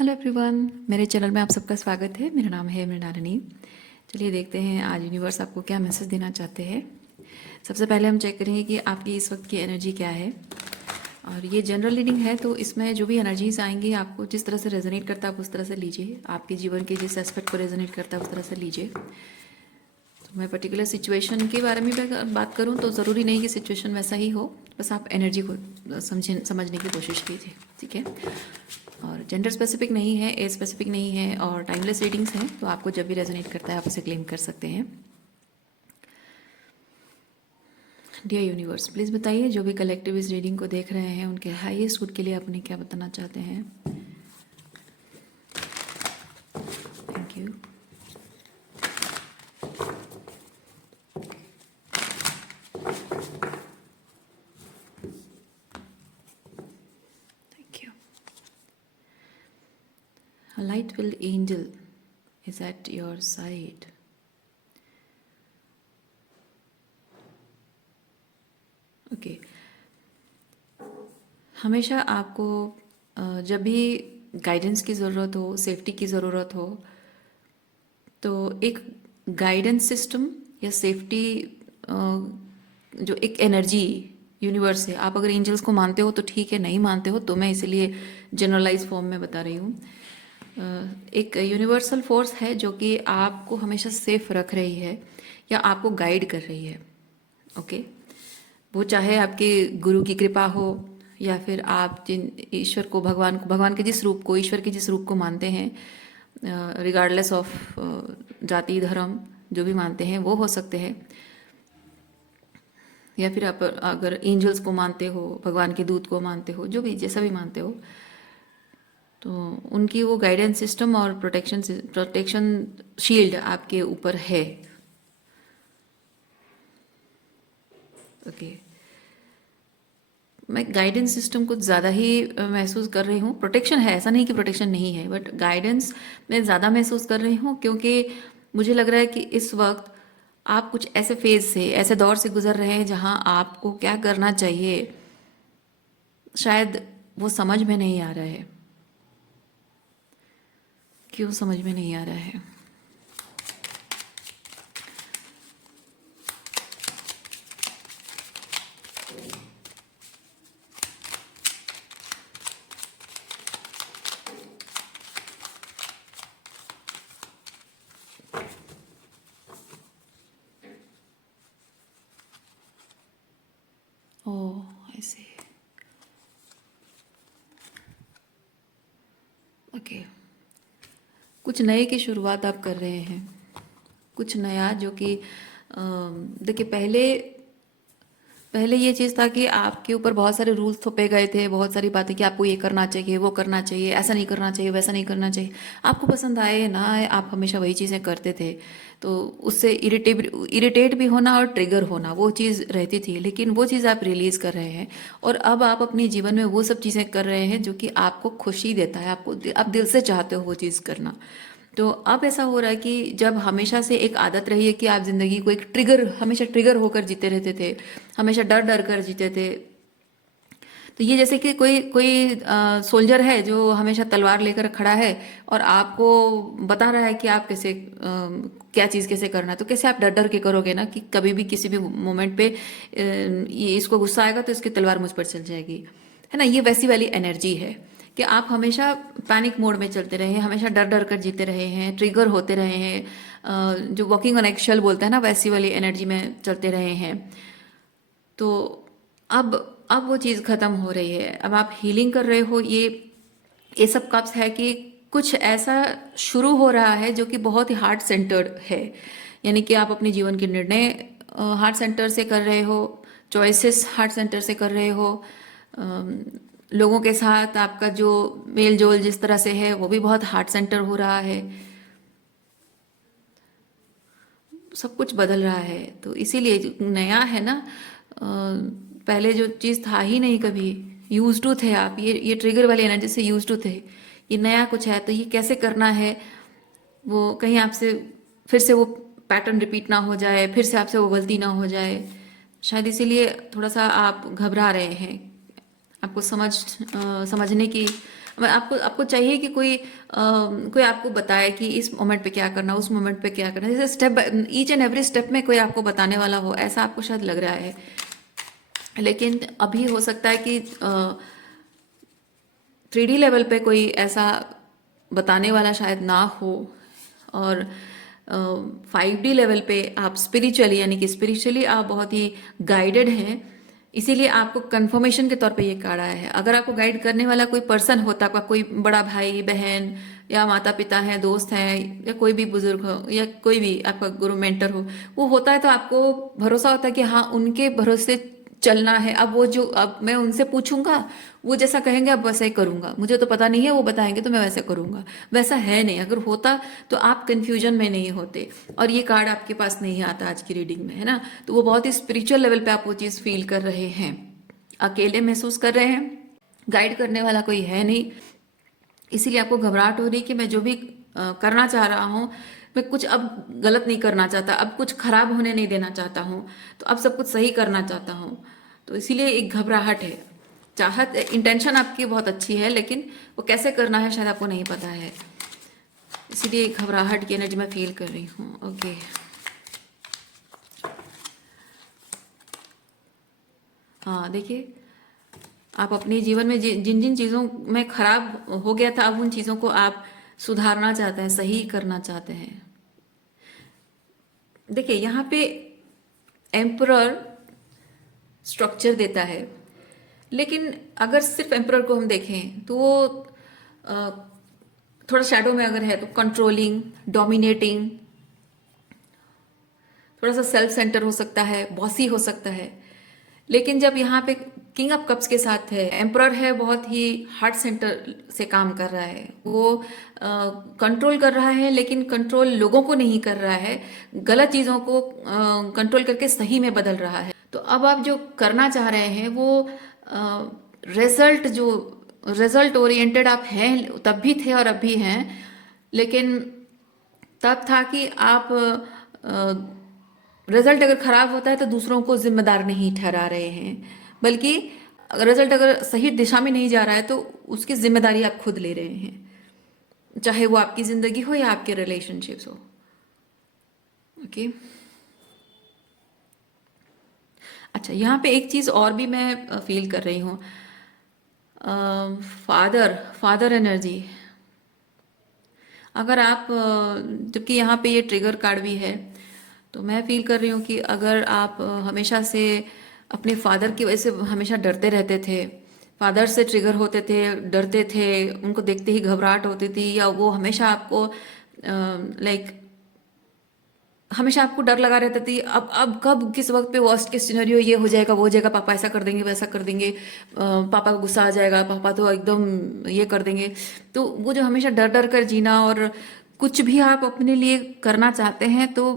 Hello everyone, मेरे channel में आप सबका स्वागत है। मेरा नाम है मृणालिनी। चलिए देखते हैं आज यूनिवर्स आपको क्या मैसेज देना चाहते हैं। सबसे पहले हम चेक करेंगे कि आपकी इस वक्त की एनर्जी क्या है। और ये जनरल रीडिंग है, तो इसमें जो भी एनर्जीज आएंगी आपको जिस तरह से रेजोनेट करता है आप उस तरह से लीजिए। आपके जीवन के जिस एस्पेक्ट को रेजोनेट करता है उस तरह से लीजिए। तो मैं पर्टिकुलर सिचुएशन के बारे में भी बात करूँ तो ज़रूरी नहीं कि सिचुएशन वैसा ही हो, बस आप एनर्जी को समझने की कोशिश कीजिए, ठीक है। और जेंडर स्पेसिफिक नहीं है, एज स्पेसिफिक नहीं है और टाइमलेस रीडिंग्स हैं, तो आपको जब भी रेजोनेट करता है आप उसे क्लेम कर सकते हैं। डियर यूनिवर्स, प्लीज़ बताइए जो भी कलेक्टिव इस रीडिंग को देख रहे हैं उनके हाईएस्ट गुड के लिए आप उन्हें क्या बताना चाहते हैं। Thank you. Thank you. A light filled angel is at your side. Okay, हमेशा आपको जब भी गाइडेंस की ज़रूरत हो, सेफ्टी की ज़रूरत हो, तो एक गाइडेंस सिस्टम या सेफ्टी जो एक एनर्जी यूनिवर्स है, आप अगर एंजल्स को मानते हो तो ठीक है, नहीं मानते हो तो मैं इसलिए जनरलाइज फॉर्म में बता रही हूँ। एक यूनिवर्सल फोर्स है जो कि आपको हमेशा सेफ रख रही है या आपको गाइड कर रही है। ओके, वो चाहे आपके गुरु की कृपा हो या फिर आप जिन ईश्वर को, भगवान के जिस रूप को, ईश्वर के जिस रूप को मानते हैं, रिगार्डलेस ऑफ जाति धर्म जो भी मानते हैं वो हो सकते हैं, या फिर आप अगर एंजल्स को मानते हो, भगवान के दूत को मानते हो, जो भी जैसा भी मानते हो, तो उनकी वो गाइडेंस सिस्टम और प्रोटेक्शन शील्ड आपके ऊपर है। ओके, मैं गाइडेंस सिस्टम कुछ ज़्यादा ही महसूस कर रही हूँ। प्रोटेक्शन है, ऐसा नहीं कि प्रोटेक्शन नहीं है, बट गाइडेंस मैं ज़्यादा महसूस कर रही हूँ क्योंकि मुझे लग रहा है कि इस वक्त आप कुछ ऐसे फेज से, ऐसे दौर से गुजर रहे हैं जहाँ आपको क्या करना चाहिए शायद वो समझ में नहीं आ रहा है। क्यों समझ में नहीं आ रहा है? ओह, आई सी। ओके, कुछ नए की शुरुआत आप कर रहे हैं, कुछ नया जो कि देखिए, पहले पहले ये चीज़ था कि आपके ऊपर बहुत सारे रूल्स थोपे गए थे, बहुत सारी बातें कि आपको ये करना चाहिए, वो करना चाहिए, ऐसा नहीं करना चाहिए, वैसा नहीं करना चाहिए। आपको पसंद आए ना आए, आप हमेशा वही चीज़ें करते थे, तो उससे इरिटेट भी होना और ट्रिगर होना वो चीज़ रहती थी। लेकिन वो चीज़ आप रिलीज़ कर रहे हैं और अब आप अपने जीवन में वो सब चीज़ें कर रहे हैं जो कि आपको खुशी देता है, आप दिल से चाहते हो वो चीज़ करना। तो अब ऐसा हो रहा है कि जब हमेशा से एक आदत रही है कि आप जिंदगी को एक हमेशा ट्रिगर होकर जीते रहते थे, हमेशा डर डर कर जीते थे। तो ये जैसे कि कोई कोई सोल्जर है जो हमेशा तलवार लेकर खड़ा है और आपको बता रहा है कि आप कैसे क्या चीज़ कैसे करना है, तो कैसे आप डर डर के करोगे ना कि कभी भी किसी भी मोमेंट पे ये इसको गुस्सा आएगा तो इसकी तलवार मुझ पर चल जाएगी, है ना। ये वैसी वाली एनर्जी है कि आप हमेशा पैनिक मोड में चलते रहे हैं, हमेशा डर डर कर जीते रहे हैं, ट्रिगर होते रहे हैं, जो वॉकिंग ऑन एक्शल बोलते हैं ना, वैसी वाली एनर्जी में चलते रहे हैं। तो अब अब वो चीज़ ख़त्म हो रही है, अब आप हीलिंग कर रहे हो। ये सब कब्स है कि कुछ ऐसा शुरू हो रहा है जो कि बहुत ही हार्ट सेंटर्ड है, यानी कि आप अपने जीवन के निर्णय हार्ट सेंटर से कर रहे हो, चॉइसेस हार्ट सेंटर से कर रहे हो, लोगों के साथ आपका जो मेल जोल जिस तरह से है वो भी बहुत हार्ट सेंटर हो रहा है। सब कुछ बदल रहा है, तो इसीलिए जो नया है ना, पहले जो चीज़ था ही नहीं कभी, यूज टू थे आप, ये ट्रिगर वाली एनर्जी से यूज टू थे। ये नया कुछ है तो ये कैसे करना है, वो कहीं आपसे फिर से वो पैटर्न रिपीट ना हो जाए, फिर से आपसे वो गलती ना हो जाए, शायद इसीलिए थोड़ा सा आप घबरा रहे हैं। आपको समझने की मैं आपको आपको चाहिए कि कोई आपको बताए कि इस मोमेंट पे क्या करना, उस मोमेंट पे क्या करना, जैसे step each and every step में कोई आपको बताने वाला हो, ऐसा आपको शायद लग रहा है। लेकिन अभी हो सकता है कि 3D लेवल पे कोई ऐसा बताने वाला शायद ना हो, और 5D लेवल पे आप स्पिरिचुअली, यानी कि स्पिरिचुअली आप बहुत ही गाइडेड हैं, इसीलिए आपको कंफर्मेशन के तौर पे ये कार्ड आया है। अगर आपको गाइड करने वाला कोई पर्सन होता, आपका कोई बड़ा भाई बहन या माता पिता हैं, दोस्त हैं, या कोई भी बुजुर्ग हो, या कोई भी आपका गुरु मेंटर हो, वो होता है तो आपको भरोसा होता है कि हाँ उनके भरोसे चलना है। अब मैं उनसे पूछूंगा, वो जैसा कहेंगे अब वैसा ही करूंगा, मुझे तो पता नहीं है, वो बताएंगे तो मैं वैसे करूंगा। वैसा है नहीं, अगर होता तो आप कंफ्यूजन में नहीं होते, और ये कार्ड आपके पास नहीं आता आज की रीडिंग में, है ना। तो वो बहुत ही स्पिरिचुअल लेवल पे आप वो चीज़ फील कर रहे हैं, अकेले महसूस कर रहे हैं, गाइड करने वाला कोई है नहीं, इसीलिए आपको घबराहट हो रही कि मैं जो भी करना चाह रहा हूँ, मैं कुछ अब गलत नहीं करना चाहता, अब कुछ खराब होने नहीं देना चाहता हूँ, तो अब सब कुछ सही करना चाहता हूँ। तो इसीलिए एक घबराहट है। चाहत, इंटेंशन आपकी बहुत अच्छी है, लेकिन वो कैसे करना है शायद आपको नहीं पता है, इसीलिए एक घबराहट की एनर्जी मैं फील कर रही हूँ। ओके, हाँ देखिए, आप अपने जीवन में जिन जिन चीज़ों में खराब हो गया था, अब उन चीज़ों को आप सुधारना चाहते हैं, सही करना चाहते हैं। देखिए यहाँ पे एम्परर स्ट्रक्चर देता है, लेकिन अगर सिर्फ एम्परर को हम देखें तो वो अ, थोड़ा शैडो में अगर है तो कंट्रोलिंग, डोमिनेटिंग, थोड़ा सा सेल्फ सेंटर हो सकता है, बॉसी हो सकता है। लेकिन जब यहाँ पे किंग ऑफ कप्स के साथ है, एम्परर है, बहुत ही हार्ट सेंटर से काम कर रहा है, वो कंट्रोल कर रहा है, लेकिन कंट्रोल लोगों को नहीं कर रहा है, गलत चीज़ों को कंट्रोल करके सही में बदल रहा है। तो अब आप जो करना चाह रहे हैं वो रिजल्ट, जो रिजल्ट ओरिएंटेड आप हैं, तब भी थे और अब भी हैं, लेकिन तब था कि आप रिजल्ट अगर खराब होता है तो दूसरों को जिम्मेदार नहीं ठहरा रहे हैं, बल्कि रिजल्ट अगर सही दिशा में नहीं जा रहा है तो उसकी जिम्मेदारी आप खुद ले रहे हैं, चाहे वो आपकी जिंदगी हो या आपके रिलेशनशिप्स हो। ओके, अच्छा यहाँ पे एक चीज़ और भी मैं फील कर रही हूँ, फादर फादर एनर्जी। अगर आप जबकि यहाँ पे ये ट्रिगर कार्ड भी है, तो मैं फील कर रही हूँ कि अगर आप हमेशा से अपने फादर की वजह से हमेशा डरते रहते थे, फादर से ट्रिगर होते थे, डरते थे, उनको देखते ही घबराहट होती थी, या वो हमेशा आपको लाइक हमेशा आपको डर लगा रहता थी, अब कब किस वक्त पे वर्स्ट केस सिनेरियो ये हो जाएगा, वो हो जाएगा, पापा ऐसा कर देंगे, वैसा कर देंगे, पापा को गुस्सा आ जाएगा, पापा तो एकदम ये कर देंगे। तो वो जो हमेशा डर डर कर जीना, और कुछ भी आप अपने लिए करना चाहते हैं तो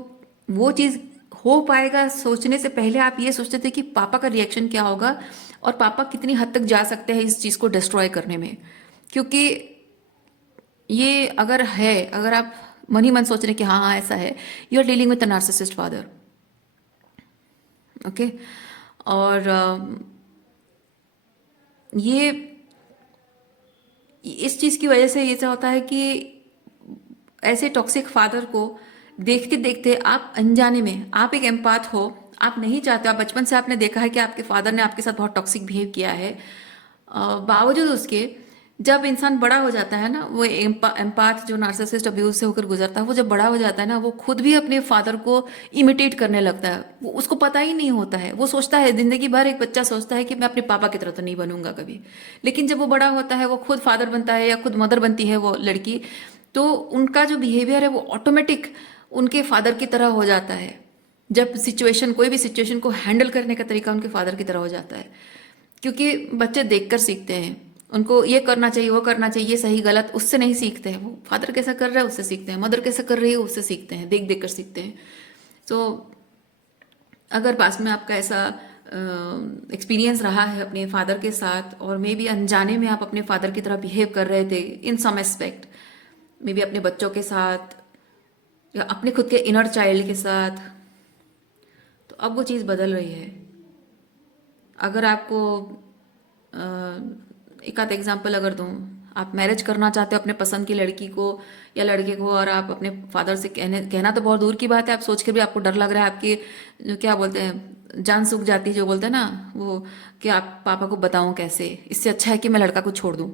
वो चीज़ हो पाएगा सोचने से पहले आप ये सोचते थे कि पापा का रिएक्शन क्या होगा, और पापा कितनी हद तक जा सकते हैं इस चीज़ को डिस्ट्रॉय करने में। क्योंकि ये अगर है, अगर आप मन ही मन सोच रहे हैं कि हाँ हाँ ऐसा है, you are dealing with a narcissist father. Okay, और ये इस चीज़ की वजह से ये क्या होता है कि ऐसे टॉक्सिक फादर को देखते देखते आप अनजाने में, आप एक एम्पाथ हो, आप नहीं चाहते, आप बचपन से आपने देखा है कि आपके फादर ने आपके साथ बहुत टॉक्सिक बिहेव किया है, बावजूद उसके जब इंसान बड़ा हो जाता है ना, वो एम्पाथ जो नार्सिसिस्ट अब्यूज से होकर गुजरता है, वो जब बड़ा हो जाता है ना, वो खुद भी अपने फादर को इमिटेट करने लगता है। वो उसको पता ही नहीं होता है, वो सोचता है जिंदगी भर, एक बच्चा सोचता है कि मैं अपने पापा की तरह तो नहीं बनूंगा कभी, लेकिन जब वो बड़ा होता है, वो खुद फादर बनता है या खुद मदर बनती है वो लड़की, तो उनका जो बिहेवियर है वो ऑटोमेटिक उनके फादर की तरह हो जाता है। जब सिचुएशन, कोई भी सिचुएशन को हैंडल करने का तरीका उनके फादर की तरह हो जाता है, क्योंकि बच्चे देखकर सीखते हैं, उनको ये करना चाहिए, वो करना चाहिए, ये सही गलत उससे नहीं सीखते हैं, वो फादर कैसा कर रहा है उससे सीखते हैं, मदर कैसा कर रही है उससे सीखते हैं, देख देख कर सीखते हैं। तो अगर पास में आपका ऐसा एक्सपीरियंस रहा है अपने फादर के साथ, और मे बी अनजाने में आप अपने फादर की तरह बिहेव कर रहे थे इन सम एस्पेक्ट, मे बी अपने बच्चों के साथ या अपने खुद के इनर चाइल्ड के साथ, तो अब वो चीज़ बदल रही है। अगर आपको एक आध एग्जांपल अगर दूं, आप मैरिज करना चाहते हो अपने पसंद की लड़की को या लड़के को, और आप अपने फादर से कहना तो बहुत दूर की बात है, आप सोच के भी आपको डर लग रहा है, आपकी जो क्या बोलते हैं जान सूख जाती है जो बोलते हैं ना वो, कि आप पापा को बताऊं कैसे, इससे अच्छा है कि मैं लड़का को छोड़ दूं,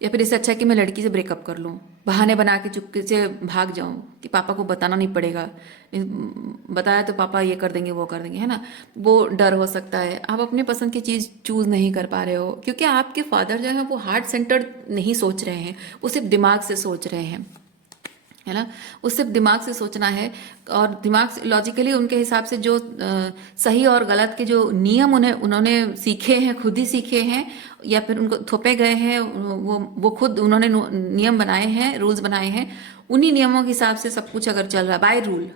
या फिर इससे अच्छा है कि मैं लड़की से ब्रेकअप कर लूं, बहाने बना के चुपके से भाग जाऊं कि पापा को बताना नहीं पड़ेगा, बताया तो पापा ये कर देंगे वो कर देंगे, है ना। वो डर हो सकता है, आप अपनी पसंद की चीज़ चूज़ नहीं कर पा रहे हो क्योंकि आपके फादर जो है वो हार्ट सेंटर्ड नहीं सोच रहे हैं, वो सिर्फ दिमाग से सोच रहे हैं, है ना। वो सिर्फ दिमाग से सोचना है, और दिमाग से लॉजिकली उनके हिसाब से जो सही और गलत के जो नियम उन्होंने सीखे हैं, खुद ही सीखे हैं या फिर उनको थोपे गए हैं, वो खुद उन्होंने नियम बनाए हैं, रूल्स बनाए हैं, उन्हीं नियमों के हिसाब से सब कुछ अगर चल रहा है by rule,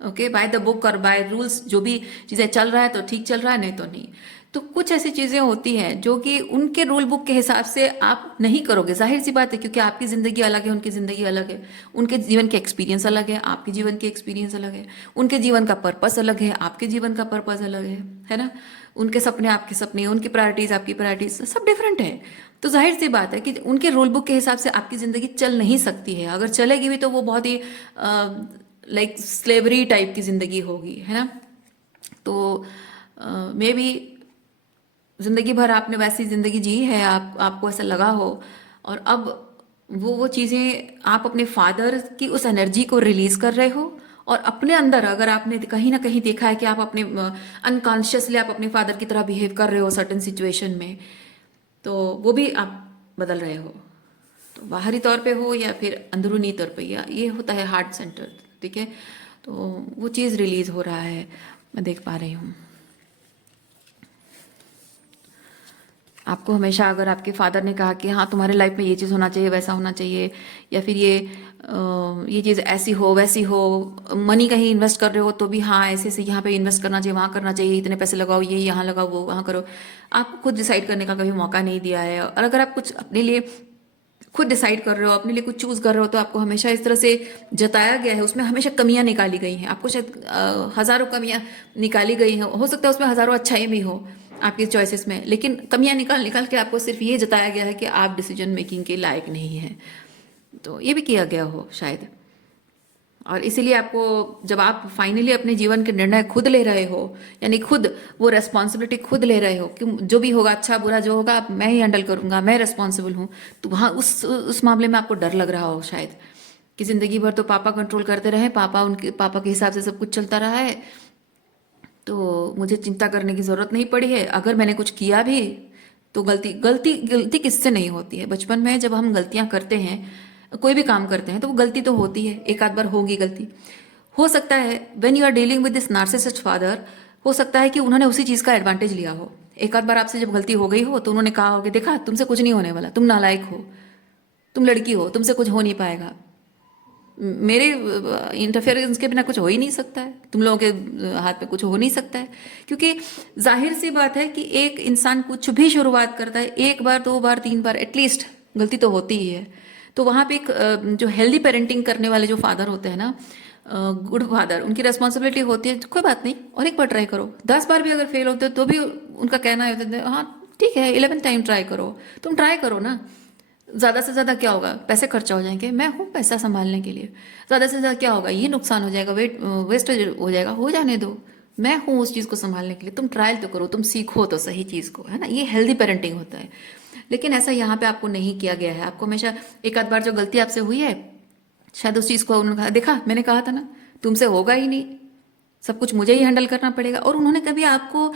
okay, by the book और बाय रूल्स, जो भी चीज़ें चल रहा है तो ठीक चल रहा है, नहीं तो नहीं। तो कुछ ऐसी चीज़ें होती हैं जो कि उनके रूल बुक के हिसाब से आप नहीं करोगे, जाहिर सी बात है, क्योंकि आपकी ज़िंदगी अलग है, उनकी ज़िंदगी अलग है, उनके जीवन के एक्सपीरियंस अलग है, आपके जीवन के एक्सपीरियंस अलग है, उनके जीवन का पर्पस अलग है, आपके जीवन का पर्पस अलग है ना। उनके सपने आपके सपने, उनकी प्रायोरिटीज़ आपकी प्रायोरिटीज़, सब डिफरेंट है। तो जाहिर सी बात है कि उनके रूल बुक के हिसाब से आपकी ज़िंदगी चल नहीं सकती है, अगर चलेगी भी तो वो बहुत ही लाइक स्लेवरी टाइप की ज़िंदगी होगी, है ना। तो मे बी ज़िंदगी भर आपने वैसी ज़िंदगी जी है, आपको ऐसा लगा हो, और अब वो चीज़ें आप अपने फादर की उस एनर्जी को रिलीज़ कर रहे हो, और अपने अंदर अगर आपने कहीं ना कहीं देखा है कि आप अपने अनकॉन्शियसली आप अपने फादर की तरह बिहेव कर रहे हो सर्टेन सिचुएशन में, तो वो भी आप बदल रहे हो, तो बाहरी तौर पे हो या फिर अंदरूनी तौर पे, या ये होता है हार्ट सेंटर, ठीक है। तो वो चीज़ रिलीज़ हो रहा है, मैं देख पा रही हूँ। आपको हमेशा अगर आपके फादर ने कहा कि हाँ तुम्हारे लाइफ में ये चीज़ होना चाहिए, वैसा होना चाहिए, या फिर ये चीज़ ऐसी हो वैसी हो, मनी कहीं इन्वेस्ट कर रहे हो तो भी हाँ ऐसे से यहाँ पे इन्वेस्ट करना चाहिए, वहाँ करना चाहिए, इतने पैसे लगाओ, ये यहाँ लगाओ, वो वहाँ करो, आपको खुद डिसाइड करने का कभी मौका नहीं दिया है। और अगर आप कुछ अपने लिए खुद डिसाइड कर रहे हो, अपने लिए कुछ चूज़ कर रहे हो, तो आपको हमेशा इस तरह से जताया गया है, उसमें हमेशा कमियां निकाली गई हैं, आपको शायद हज़ारों कमियां निकाली गई हैं, हो सकता है उसमें हज़ारों अच्छाई भी हो आपकी चॉइसेस में, लेकिन कमियां निकाल निकाल के आपको सिर्फ ये जताया गया है कि आप डिसीजन मेकिंग के लायक नहीं हैं। तो ये भी किया गया हो शायद, और इसीलिए आपको जब आप फाइनली अपने जीवन के निर्णय खुद ले रहे हो, यानी खुद वो रेस्पॉन्सिबिलिटी खुद ले रहे हो कि जो भी होगा अच्छा बुरा जो होगा मैं ही हैंडल करूंगा, मैं रेस्पॉन्सिबल हूँ, तो वहाँ उस मामले में आपको डर लग रहा हो शायद कि ज़िंदगी भर तो पापा कंट्रोल करते रहे, पापा के हिसाब से सब कुछ चलता रहा है, तो मुझे चिंता करने की ज़रूरत नहीं पड़ी है। अगर मैंने कुछ किया भी तो गलती गलती गलती किससे नहीं होती है। बचपन में जब हम गलतियां करते हैं, कोई भी काम करते हैं, तो वो गलती तो होती है, एक आध बार होगी गलती। हो सकता है when you are dealing with this narcissist father, हो सकता है कि उन्होंने उसी चीज़ का एडवांटेज लिया हो। एक आध बार आपसे जब गलती हो गई हो तो उन्होंने कहा हो कि देखा तुमसे कुछ नहीं होने वाला, तुम नालायक हो, तुम लड़की हो, तुमसे कुछ हो नहीं पाएगा, मेरे इंटरफेरेंस के बिना कुछ हो ही नहीं सकता है, तुम लोगों के हाथ में कुछ हो नहीं सकता है। क्योंकि जाहिर सी बात है कि एक इंसान कुछ भी शुरुआत करता है, एक बार दो बार तीन बार एटलीस्ट गलती तो होती ही है। तो वहाँ पे एक जो हेल्दी पेरेंटिंग करने वाले जो फादर होते हैं ना, गुड फादर, उनकी रेस्पॉन्सिबिलिटी होती है कोई बात नहीं और एक बार ट्राई करो, 10 बार भी अगर फेल होते तो भी उनका कहना है हाँ ठीक है 11th टाइम ट्राई करो, तुम ट्राई करो ना, ज़्यादा से ज़्यादा क्या होगा, पैसे खर्चा हो जाएंगे, मैं हूँ पैसा संभालने के लिए, ज़्यादा से ज़्यादा क्या होगा, ये नुकसान हो जाएगा, वेस्ट हो जाएगा, हो जाने दो, मैं हूँ उस चीज़ को संभालने के लिए, तुम ट्रायल तो करो, तुम सीखो तो सही चीज़ को, है ना। ये हेल्दी पेरेंटिंग होता है। लेकिन ऐसा यहाँ पे आपको नहीं किया गया है। आपको हमेशा एक आध बार जो गलती आपसे हुई है, शायद उस चीज़ को उन्होंने कहा देखा मैंने कहा था ना तुमसे होगा ही नहीं, सब कुछ मुझे ही हैंडल करना पड़ेगा। और उन्होंने कभी आपको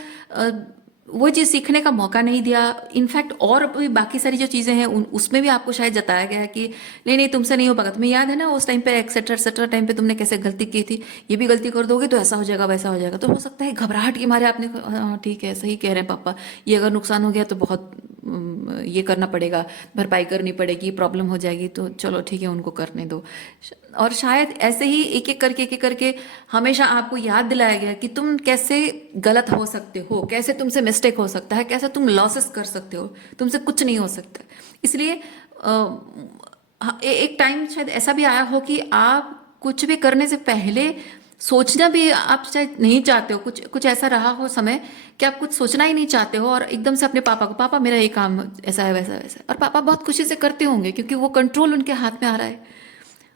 वो चीज़ सीखने का मौका नहीं दिया। इनफैक्ट और भी बाकी सारी जो चीज़ें हैं उसमें भी आपको शायद जताया गया है कि नहीं नहीं तुमसे नहीं हो पाएगा। तुम्हें याद है ना उस टाइम पे एक्सेट्रा एक्सेट्रा टाइम पे तुमने कैसे गलती की थी, ये भी गलती कर दोगे तो ऐसा हो जाएगा वैसा हो जाएगा। तो हो सकता है घबराहट के मारे आपने हाँ ठीक है सही कह रहे हैं पापा, ये अगर नुकसान हो गया तो बहुत ये करना पड़ेगा, भरपाई करनी पड़ेगी, प्रॉब्लम हो जाएगी, तो चलो ठीक है उनको करने दो। और शायद ऐसे ही एक एक करके हमेशा आपको याद दिलाया गया कि तुम कैसे गलत हो सकते हो, कैसे तुमसे मिस्टेक हो सकता है, कैसे तुम लॉसेस कर सकते हो, तुमसे कुछ नहीं हो सकता। इसलिए एक टाइम शायद ऐसा भी आया हो कि आप कुछ भी करने से पहले सोचना भी आप शायद नहीं चाहते हो, कुछ कुछ ऐसा रहा हो समय कि आप कुछ सोचना ही नहीं चाहते हो, और एकदम से अपने पापा को, पापा मेरा ये काम ऐसा है वैसा है वैसा है, और पापा बहुत खुशी से करते होंगे क्योंकि वो कंट्रोल उनके हाथ में आ रहा है।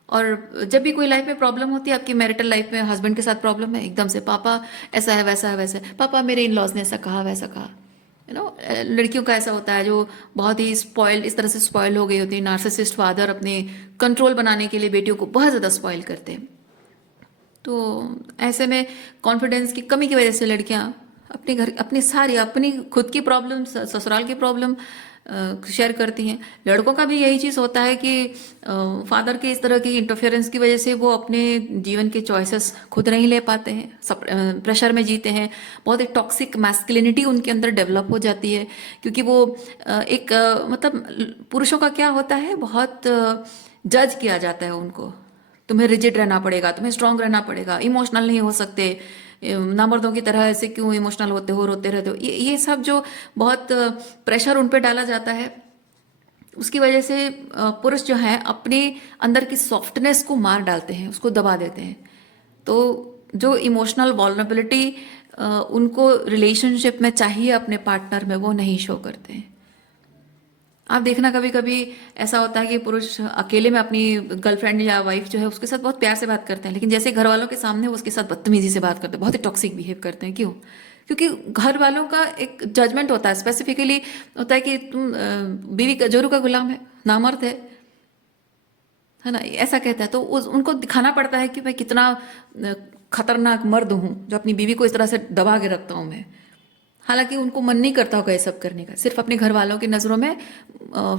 और जब भी कोई लाइफ में प्रॉब्लम होती है, आपकी मैरिटल लाइफ में हस्बैंड के साथ प्रॉब्लम है, एकदम से पापा ऐसा है वैसा है वैसा है, पापा मेरे इन लॉज ने ऐसा कहा वैसा कहा। लड़कियों का ऐसा होता है जो बहुत ही स्पॉइल, इस तरह से स्पॉइल हो गई होती है, नार्सिसिस्ट फादर अपने कंट्रोल बनाने के लिए बेटियों को बहुत ज़्यादा स्पॉइल करते हैं। तो ऐसे में कॉन्फिडेंस की कमी की वजह से लड़कियां अपने घर, अपनी सारी अपनी खुद की प्रॉब्लम, ससुराल की प्रॉब्लम शेयर करती हैं। लड़कों का भी यही चीज़ होता है कि फादर के इस तरह की इंटरफेरेंस की वजह से वो अपने जीवन के चॉइसेस खुद नहीं ले पाते हैं, प्रेशर में जीते हैं। बहुत एक टॉक्सिक मैस्कुलिनिटी उनके अंदर डेवलप हो जाती है, क्योंकि वो मतलब पुरुषों का क्या होता है, बहुत जज किया जाता है उनको। तुम्हें रिजिड रहना पड़ेगा, तुम्हें स्ट्रांग रहना पड़ेगा, इमोशनल नहीं हो सकते, नामर्दों की तरह ऐसे क्यों इमोशनल होते हो, रोते रहते हो, ये सब जो बहुत प्रेशर उन पे डाला जाता है, उसकी वजह से पुरुष जो हैं अपने अंदर की सॉफ्टनेस को मार डालते हैं, उसको दबा देते हैं। तो जो इमोशनल वॉल्नरेबिलिटी उनको रिलेशनशिप में चाहिए अपने पार्टनर में, वो नहीं शो करते हैं। आप देखना कभी कभी ऐसा होता है कि पुरुष अकेले में अपनी गर्लफ्रेंड या वाइफ जो है उसके साथ बहुत प्यार से बात करते हैं, लेकिन जैसे घर वालों के सामने वो उसके साथ बदतमीजी से बात करते हैं, बहुत ही टॉक्सिक बिहेव करते हैं। क्यों? क्योंकि घर वालों का एक जजमेंट होता है, स्पेसिफिकली होता है कि तुम बीवी का जोरू का गुलाम है, नामर्द है ना, ऐसा कहता है। तो उनको दिखाना पड़ता है कि मैं कितना खतरनाक मर्द हूँ जो अपनी बीवी को इस तरह से दबा के रखता हूँ मैं। हालांकि उनको मन नहीं करता होगा ये सब करने का, सिर्फ अपने घर वालों की नज़रों में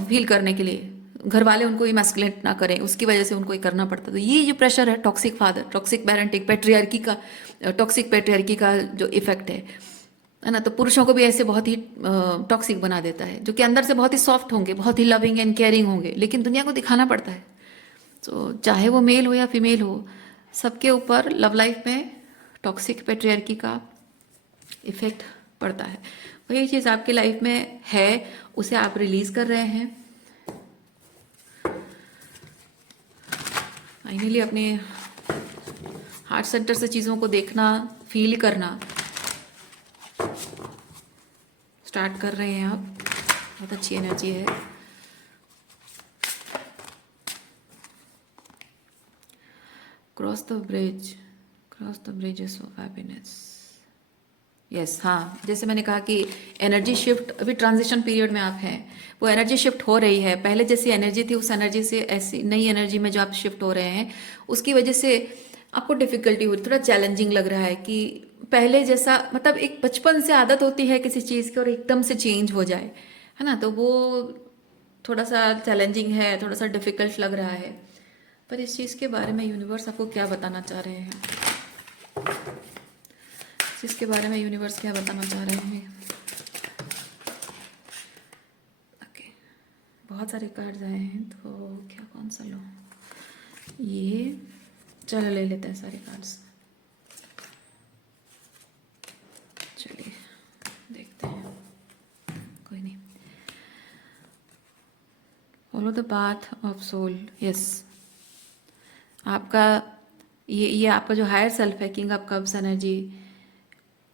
फील करने के लिए, घर वाले उनको इमैस्कुलेट ना करें, उसकी वजह से उनको ये करना पड़ता। तो ये जो प्रेशर है, toxic father, toxic parenting, patriarchy का, टॉक्सिक पेट्रियार्की का जो इफेक्ट है ना, तो पुरुषों को भी ऐसे बहुत ही टॉक्सिक बना देता है, जो कि अंदर से बहुत ही सॉफ्ट होंगे, बहुत ही लविंग एंड केयरिंग होंगे, लेकिन दुनिया को दिखाना पड़ता है। तो चाहे वो मेल हो या फीमेल हो, सबके ऊपर लव लाइफ में टॉक्सिक पेट्रियार्की का इफेक्ट पड़ता है। वही चीज़ आपकी लाइफ में है, उसे आप रिलीज कर रहे हैं। फाइनली अपने हार्ट सेंटर से चीज़ों को देखना, फील करना स्टार्ट कर रहे हैं आप। बहुत अच्छी एनर्जी है। Cross the bridges of happiness. Yes, हाँ, जैसे मैंने कहा कि एनर्जी शिफ्ट, अभी ट्रांजिशन पीरियड में आप हैं, वो एनर्जी शिफ्ट हो रही है। पहले जैसी एनर्जी थी, उस एनर्जी से ऐसी नई एनर्जी में जो आप शिफ्ट हो रहे हैं, उसकी वजह से आपको डिफिकल्टी हो रही, थोड़ा चैलेंजिंग लग रहा है कि पहले जैसा, मतलब एक बचपन से आदत होती है किसी चीज़ की और एकदम से चेंज हो जाए, है ना, तो वो थोड़ा सा चैलेंजिंग है, थोड़ा सा डिफिकल्ट लग रहा है। पर इस चीज़ के बारे में यूनिवर्स आपको क्या बताना चाह रहे हैं, इसके बारे में यूनिवर्स क्या बताना चाह रहे हैं? ओके, बहुत सारे कार्ड्स आए हैं, तो क्या कौन सा लो? ये चलो ले लेते हैं सारे कार्ड्स। चलिए देखते हैं, कोई नहीं। Follow the path of soul. Yes, आपका ये आपका जो हायर सेल्फ है, king of cups energy,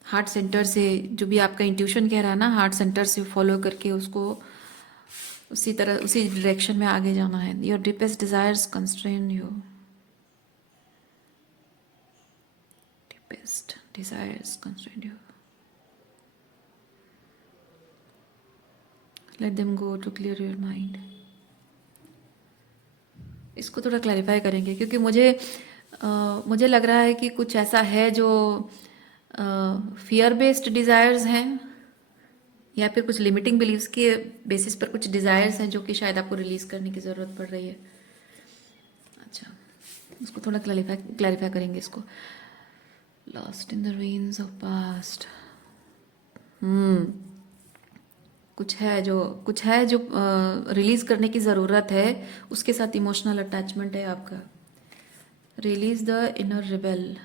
heart centre से, जो भी आपका इंट्यूशन कह रहा है ना, हार्ट सेंटर से फॉलो करके उसको उसी तरह, उसी डायरेक्शन में आगे जाना है। Your deepest desires constrain you, deepest desires constrain you, let them go to clear your mind. इसको थोड़ा क्लैरिफाई करेंगे, क्योंकि मुझे लग रहा है कि कुछ ऐसा है जो फियर बेस्ड डिजायर्स हैं, या फिर कुछ लिमिटिंग बिलीव्स के बेसिस पर कुछ डिजायर्स हैं जो कि शायद आपको रिलीज करने की ज़रूरत पड़ रही है। अच्छा, इसको थोड़ा क्लैरिफाई करेंगे इसको। Lost in the reins of past. कुछ है जो रिलीज करने की ज़रूरत है, उसके साथ इमोशनल अटैचमेंट है आपका। Release the inner rebel.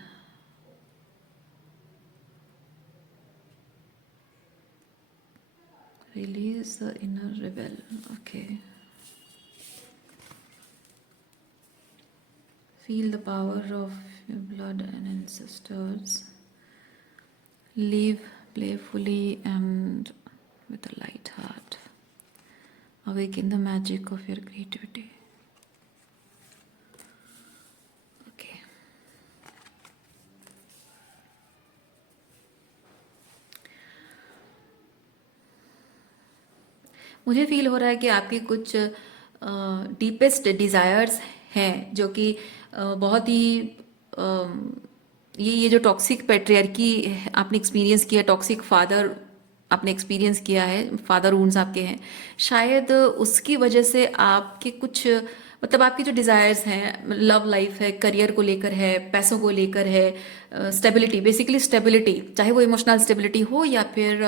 Release the inner rebel. Okay. Feel the power of your blood and ancestors. Live playfully and with a light heart. Awaken the magic of your creativity. Okay. मुझे feel हो रहा है कि आपकी कुछ deepest desires हैं जो कि बहुत ही ये जो टॉक्सिक पैट्रियार्की आपने एक्सपीरियंस किया, टॉक्सिक फादर आपने एक्सपीरियंस किया है, फादर वुंड्स आपके हैं, शायद उसकी वजह से आपके कुछ मतलब आपकी जो डिज़ायर्स हैं, लव लाइफ है, करियर को लेकर है, पैसों को लेकर है, स्टेबिलिटी, बेसिकली स्टेबिलिटी, चाहे वो इमोशनल स्टेबिलिटी हो या फिर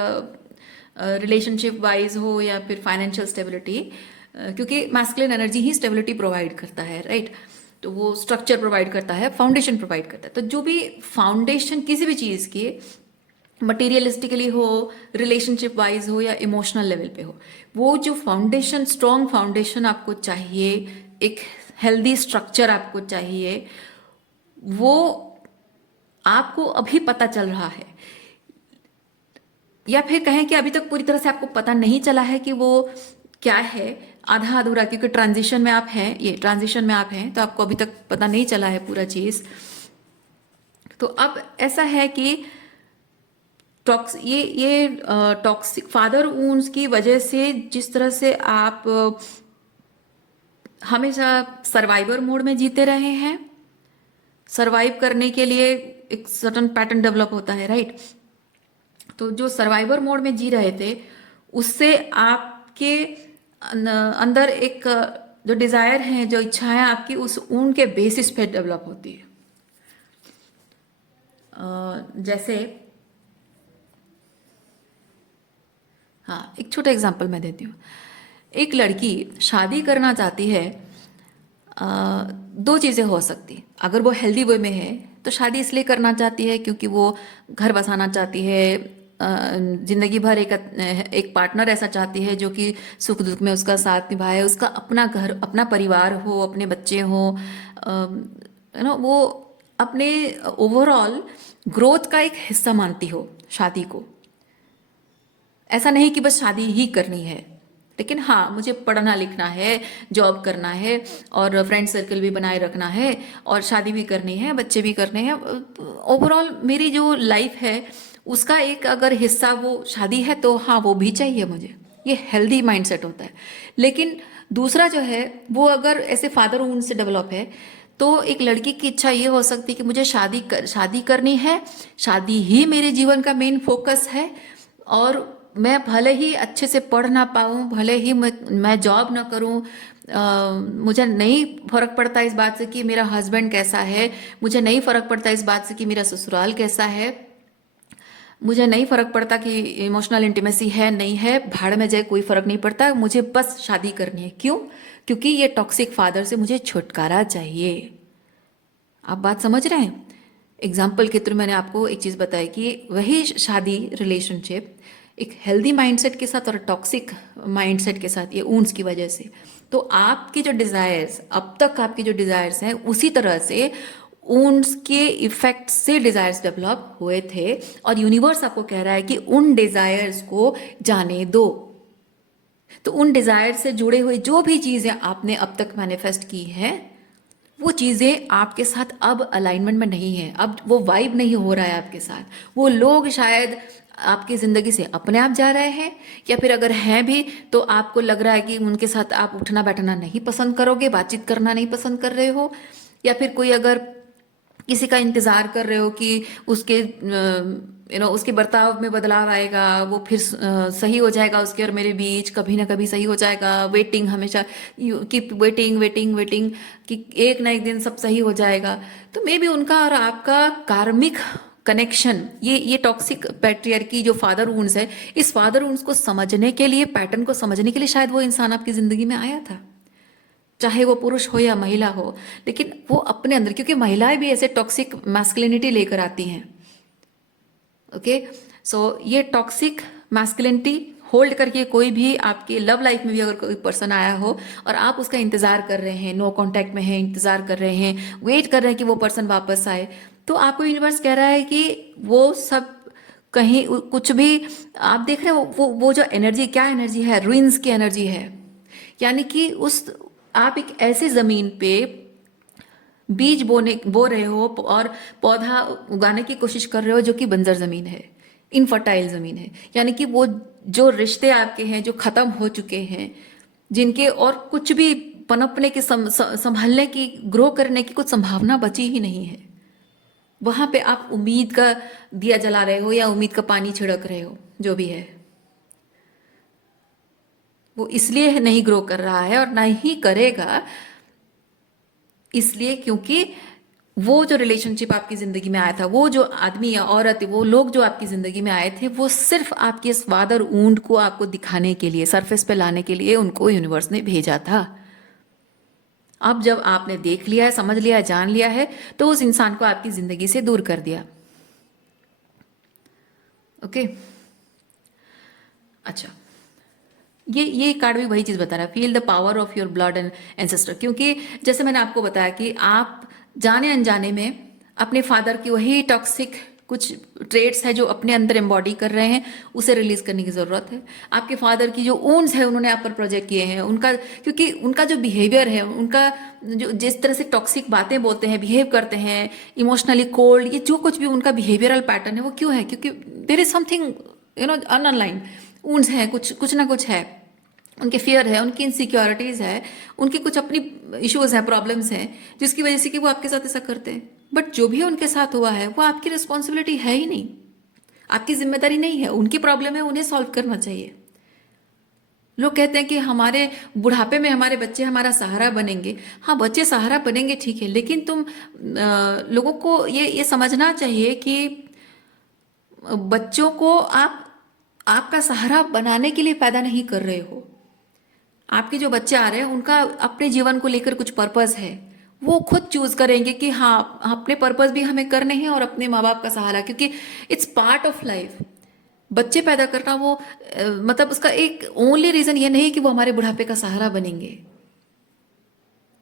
रिलेशनशिप वाइज हो या फिर फाइनेंशियल स्टेबिलिटी, क्योंकि मैस्कुलिन एनर्जी ही स्टेबिलिटी प्रोवाइड करता है, राइट? तो वो स्ट्रक्चर प्रोवाइड करता है, फाउंडेशन प्रोवाइड करता है। तो जो भी फाउंडेशन किसी भी चीज़ की मटेरियलिस्टिकली हो, रिलेशनशिप वाइज हो या इमोशनल लेवल पे हो, वो जो फाउंडेशन, स्ट्रॉन्ग फाउंडेशन आपको चाहिए, एक हेल्दी स्ट्रक्चर आपको चाहिए, वो आपको अभी पता चल रहा है, या फिर कहें कि अभी तक पूरी तरह से आपको पता नहीं चला है कि वो क्या है, आधा अधूरा, क्योंकि ट्रांजिशन में आप हैं, ये ट्रांजिशन में आप हैं, तो आपको अभी तक पता नहीं चला है पूरा चीज। तो अब ऐसा है कि ये टॉक्सिक फादर वुंड्स की वजह से जिस तरह से आप हमेशा सर्वाइवर मोड में जीते रहे हैं, सर्वाइव करने के लिए एक सर्टन पैटर्न डेवलप होता है, राइट? तो जो सर्वाइवर मोड में जी रहे थे, उससे आपके अंदर एक जो डिजायर है, जो इच्छाएं आपकी उस ऊन के बेसिस पे डेवलप होती है। जैसे हाँ, एक छोटा एग्जांपल मैं देती हूँ। एक लड़की शादी करना चाहती है, दो चीज़ें हो सकती। अगर वो हेल्दी वे में है तो शादी इसलिए करना चाहती है क्योंकि वो घर बसाना चाहती है, जिंदगी भर एक पार्टनर ऐसा चाहती है जो कि सुख दुख में उसका साथ निभाए, उसका अपना घर, अपना परिवार हो, अपने बच्चे हो, वो अपने ओवरऑल ग्रोथ का एक हिस्सा मानती हो शादी को। ऐसा नहीं कि बस शादी ही करनी है, लेकिन हाँ, मुझे पढ़ना लिखना है, जॉब करना है और फ्रेंड सर्कल भी बनाए रखना है और शादी भी करनी है, बच्चे भी करने हैं। ओवरऑल मेरी जो लाइफ है उसका एक अगर हिस्सा वो शादी है तो हाँ, वो भी चाहिए मुझे। ये हेल्दी माइंडसेट होता है। लेकिन दूसरा जो है वो अगर ऐसे फादर वुंड से डेवलप है, तो एक लड़की की इच्छा ये हो सकती है कि मुझे शादी करनी है, शादी ही मेरे जीवन का मेन फोकस है, और मैं भले ही अच्छे से पढ़ ना पाऊँ, भले ही मैं जॉब ना करूँ, मुझे नहीं फर्क पड़ता इस बात से कि मेरा हस्बैंड कैसा है, मुझे नहीं फर्क पड़ता इस बात से कि मेरा ससुराल कैसा है, मुझे नहीं फर्क पड़ता कि इमोशनल इंटीमेसी है नहीं है, भाड़ में जाए, कोई फर्क नहीं पड़ता, मुझे बस शादी करनी है। क्यों? क्योंकि ये टॉक्सिक फादर से मुझे छुटकारा चाहिए। आप बात समझ रहे हैं? एग्जाम्पल के थ्रू मैंने आपको एक चीज़ बताई कि वही शादी रिलेशनशिप एक हेल्दी माइंडसेट के साथ और टॉक्सिक माइंडसेट के साथ, ये ऊन्स की वजह से, तो आपकी जो डिज़ायर्स, अब तक आपकी जो डिज़ायर्स हैं, उसी तरह से ऊन्स के इफेक्ट से डिज़ायर्स डेवलप हुए थे, और यूनिवर्स आपको कह रहा है कि उन डिज़ायर्स को जाने दो। तो उन डिज़ायर से जुड़े हुए जो भी चीज़ें आपने अब तक मैनिफेस्ट की हैं, वो चीज़ें आपके साथ अब अलाइनमेंट में नहीं है, अब वो वाइब नहीं हो रहा है आपके साथ। वो लोग शायद आपकी ज़िंदगी से अपने आप जा रहे हैं, या फिर अगर हैं भी तो आपको लग रहा है कि उनके साथ आप उठना बैठना नहीं पसंद करोगे, बातचीत करना नहीं पसंद कर रहे हो, या फिर कोई अगर किसी का इंतज़ार कर रहे हो कि उसके उसके बर्ताव में बदलाव आएगा, वो फिर सही हो जाएगा उसके और मेरे बीच, कभी ना कभी सही हो जाएगा, वेटिंग, हमेशा कीप वेटिंग वेटिंग वेटिंग कि एक ना एक दिन सब सही हो जाएगा। तो मे बी उनका और आपका कार्मिक कनेक्शन, ये टॉक्सिक पैट्रियार्की जो फादर वुंड्स है, इस फादर वुंड्स को समझने के लिए, पैटर्न को समझने के लिए शायद वो इंसान आपकी ज़िंदगी में आया था, चाहे वो पुरुष हो या महिला हो। लेकिन वो अपने अंदर, क्योंकि महिलाएं भी ऐसे टॉक्सिक मैस्कुलिनिटी लेकर आती हैं, ओके, सो ये टॉक्सिक मैस्कुलिनिटी होल्ड करके कोई भी आपके लव लाइफ में भी अगर कोई पर्सन आया हो और आप उसका इंतजार कर रहे हैं, नो कांटेक्ट में हैं, इंतजार कर रहे हैं, वेट कर रहे हैं कि वो पर्सन वापस आए, तो आपको यूनिवर्स कह रहा है कि वो सब कहीं कुछ भी आप देख रहे हो, वो जो एनर्जी, क्या एनर्जी है, रुइंस की एनर्जी है। यानी कि उस आप एक ऐसी जमीन पे बीज बो रहे हो और पौधा उगाने की कोशिश कर रहे हो जो कि बंजर जमीन है, इनफर्टाइल जमीन है। यानी कि वो जो रिश्ते आपके हैं जो खत्म हो चुके हैं, जिनके और कुछ भी पनपने की संभलने की, ग्रो करने की कुछ संभावना बची ही नहीं है, वहां पे आप उम्मीद का दिया जला रहे हो या उम्मीद का पानी छिड़क रहे हो, जो भी है वो इसलिए नहीं ग्रो कर रहा है और ना ही करेगा, इसलिए क्योंकि वो जो रिलेशनशिप आपकी जिंदगी में आया था, वो जो आदमी या औरत, वो लोग जो आपकी जिंदगी में आए थे, वो सिर्फ आपके स्वाद और ऊंट को आपको दिखाने के लिए, सरफेस पे लाने के लिए उनको यूनिवर्स ने भेजा था। अब जब आपने देख लिया है, समझ लिया है, जान लिया है, तो उस इंसान को आपकी जिंदगी से दूर कर दिया। ओके, अच्छा, ये कार्ड भी वही चीज बता रहा है, feel the power of your blood and ancestor. क्योंकि जैसे मैंने आपको बताया कि आप जाने अनजाने में अपने फादर की वही टॉक्सिक कुछ ट्रेट्स है जो अपने अंदर एम्बॉडी कर रहे हैं, उसे रिलीज करने की जरूरत है। आपके फादर की जो ऊन्स है उन्होंने आप पर प्रोजेक्ट किए हैं, उनका, क्योंकि उनका जो बिहेवियर है, उनका जो जिस तरह से टॉक्सिक बातें बोलते हैं, बिहेव करते हैं, इमोशनली कोल्ड, ये जो कुछ भी उनका बिहेवियरल पैटर्न है, वो क्यों है? क्योंकि देर इज समथिंग अनअलाइंड ऊन्स है, कुछ ना कुछ है, उनके फियर है, उनकी इनसिक्योरिटीज है, उनकी कुछ अपनी इश्यूज हैं, प्रॉब्लम्स हैं, जिसकी वजह से कि वो आपके साथ ऐसा करते हैं। बट जो भी उनके साथ हुआ है वो आपकी रिस्पॉन्सिबिलिटी है ही नहीं, आपकी जिम्मेदारी नहीं है, उनकी प्रॉब्लम है, उन्हें सॉल्व करना चाहिए। लोग कहते हैं कि हमारे बुढ़ापे में हमारे बच्चे हमारा सहारा बनेंगे। हाँ, बच्चे सहारा बनेंगे, ठीक है, लेकिन तुम लोगों को ये समझना चाहिए कि बच्चों को आप आपका सहारा बनाने के लिए पैदा नहीं कर रहे हो। आपके जो बच्चे आ रहे हैं उनका अपने जीवन को लेकर कुछ पर्पस है, वो खुद चूज करेंगे कि हाँ, अपने पर्पस भी हमें करने हैं और अपने माँ बाप का सहारा, क्योंकि इट्स पार्ट ऑफ लाइफ। बच्चे पैदा करना वो मतलब उसका एक ओनली रीजन ये नहीं कि वो हमारे बुढ़ापे का सहारा बनेंगे,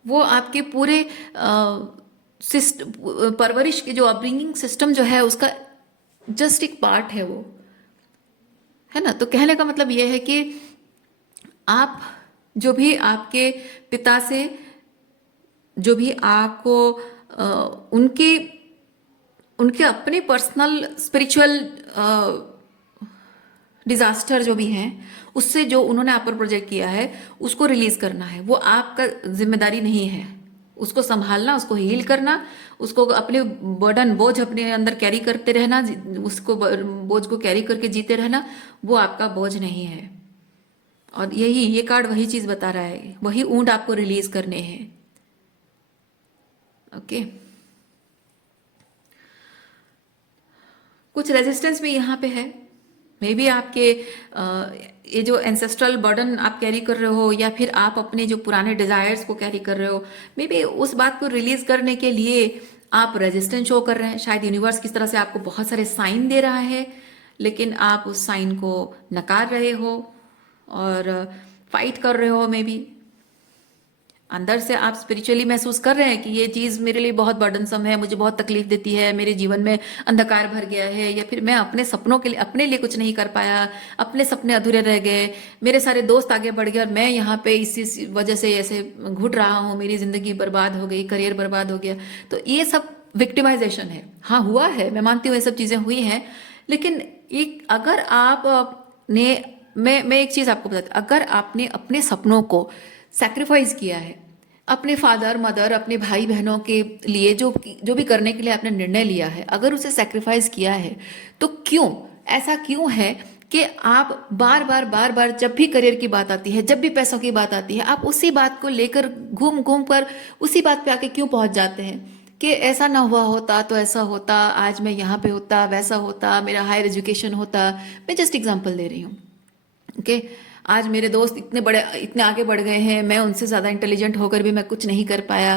वो आपके पूरे परवरिश के जो अपब्रिंगिंग सिस्टम जो है उसका जस्ट एक पार्ट है वो, है ना। तो कहने का मतलब ये है कि आप जो भी आपके पिता से, जो भी आपको उनके उनके अपने पर्सनल स्पिरिचुअल डिजास्टर जो भी हैं, उससे जो उन्होंने आप पर प्रोजेक्ट किया है उसको रिलीज करना है, वो आपका जिम्मेदारी नहीं है। उसको संभालना, उसको हील करना, उसको अपने बर्डन, बोझ अपने अंदर कैरी करते रहना, उसको बोझ को कैरी करके जीते रहना, वो आपका बोझ नहीं है। और ये कार्ड वही चीज बता रहा है, वही ऊंट आपको रिलीज करने हैं। ओके, कुछ रेजिस्टेंस भी यहाँ पे है, मे बी आपके ये जो एंसेस्ट्रल बर्डन आप कैरी कर रहे हो, या फिर आप अपने जो पुराने डिजायर्स को कैरी कर रहे हो, मे बी उस बात को रिलीज करने के लिए आप रेजिस्टेंस शो कर रहे हैं। शायद यूनिवर्स किस तरह से आपको बहुत सारे साइन दे रहा है, लेकिन आप उस साइन को नकार रहे हो और फाइट कर रहे हो। मे बी अंदर से आप स्पिरिचुअली महसूस कर रहे हैं कि ये चीज़ मेरे लिए बहुत बर्डनसम है, मुझे बहुत तकलीफ देती है, मेरे जीवन में अंधकार भर गया है, या फिर मैं अपने सपनों के लिए, अपने लिए कुछ नहीं कर पाया, अपने सपने अधूरे रह गए, मेरे सारे दोस्त आगे बढ़ गए और मैं यहाँ पे इसी वजह से ऐसे घुट रहा हूँ, मेरी ज़िंदगी बर्बाद हो गई, करियर बर्बाद हो गया। तो ये सब विक्टिमाइजेशन है। हाँ, हुआ है, मैं मानती हूँ ये सब चीज़ें हुई हैं, लेकिन एक अगर आप ने मैं एक चीज़ आपको बताती, अगर आपने अपने सपनों को सैक्रिफाइस किया है, अपने फादर मदर, अपने भाई बहनों के लिए जो भी करने के लिए आपने निर्णय लिया है, अगर उसे सैक्रिफाइस किया है, तो क्यों ऐसा क्यों है कि आप बार बार जब भी करियर की बात आती है, जब भी पैसों की बात आती है, आप उसी बात को लेकर घूम घूम कर उसी बात पे आके क्यों पहुंच जाते हैं कि ऐसा ना हुआ होता तो ऐसा होता, आज मैं यहाँ पे होता, वैसा होता, मेरा हायर एजुकेशन होता। मैं जस्ट एग्जाम्पल दे रही हूँ। ओके, आज मेरे दोस्त इतने आगे बढ़ गए हैं, मैं उनसे ज़्यादा इंटेलिजेंट होकर भी मैं कुछ नहीं कर पाया,